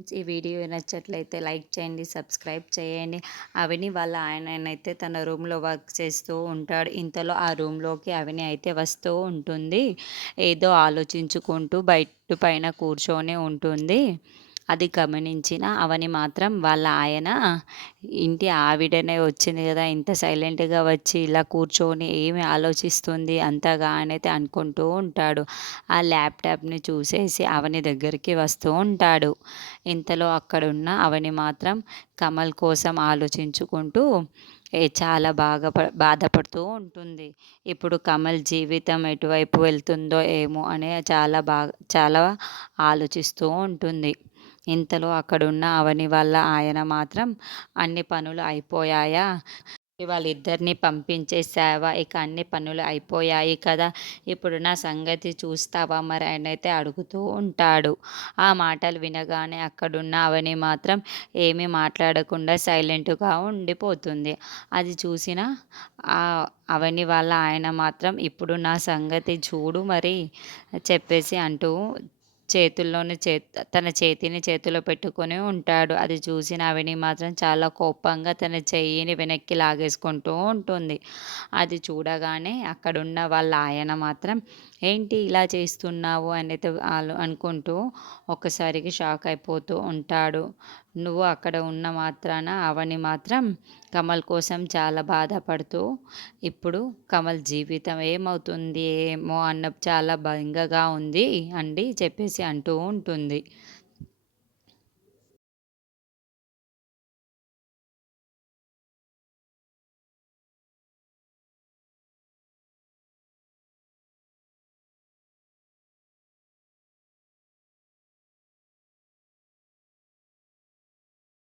ఈ video నచ్చట్లయితే like చేయండి, subscribe చేయండి. అవని వాళ్ళ ఆయననైతే తన రూమ్‌లో వర్క్ చేస్తూ ఉంటాడు. ఇంతలో ఆ రూమ్‌లోకి అవని అయితే వస్తూ ఉంటుంది. ఏదో ఆలోచించుకుంటూ పైన కూర్చొని ఉంటుంది. అది గమనించిన అవని మాత్రం వాళ్ళ ఆయన, ఇంటి ఆవిడనే వచ్చింది గదా! ఇంత సైలెంట్‌గా వచ్చి ఇలా కూర్చొని ఏమి ఆలోచిస్తుంది అంతగా అనైతే అనుకుంటూ ఉంటాడు. ఆ ల్యాప్‌టాప్‌ని చూసేసి అవని దగ్గరికి వస్తూ ఉంటాడు. ఇంతలో అక్కడున్న అవని మాత్రం కమల్ కోసం ఆలోచించుకుంటూ చాలా బాధపడుతూ ఉంటుంది. ఇప్పుడు కమల్ జీవితం ఎటువైపు వెళ్తుందో ఏమో అని చాలా ఆలోచిస్తూ ఉంటుంది. ఇంతలో అక్కడున్న అవని వాళ్ళ ఆయన మాత్రం, "అన్ని పనులు అయిపోయాయా? వాళ్ళిద్దరిని పంపించేశావా? ఇక అన్ని పనులు అయిపోయాయి కదా! ఇప్పుడు నా సంగతి చూస్తావా మరి" అనైతే అడుగుతూ ఉంటాడు. ఆ మాటలు వినగానే అక్కడున్న అవని మాత్రం ఏమీ మాట్లాడకుండా సైలెంట్‌గా ఉండిపోతుంది. అది చూసిన అవని వాళ్ళ ఆయన మాత్రం, "ఇప్పుడు నా సంగతి చూడు మరి" చెప్పేసి అంటూ తన చేతిని చేతిలో పెట్టుకొని ఉంటాడు. అది చూసిన అవని మాత్రం చాలా కోపంగా తన చెయ్యిని వెనక్కి లాగేసుకుంటూ ఉంటుంది. అది చూడగానే అక్కడున్న వాళ్ళ ఆయన మాత్రం, "ఏంటి ఇలా చేస్తున్నావు" అనేది అనుకుంటూ ఒక్కసారిగా షాక్ అయిపోతూ ఉంటాడు. నువ్వు అక్కడ ఉన్న మాత్రాన అవని మాత్రం కమల్ కోసం చాలా బాధపడుతూ, ఇప్పుడు కమల్ జీవితం ఏమవుతుంది ఏమో అన్న చాలా బెంగగా ఉంది అండి చెప్పేసి అంటూ ఉంటుంది.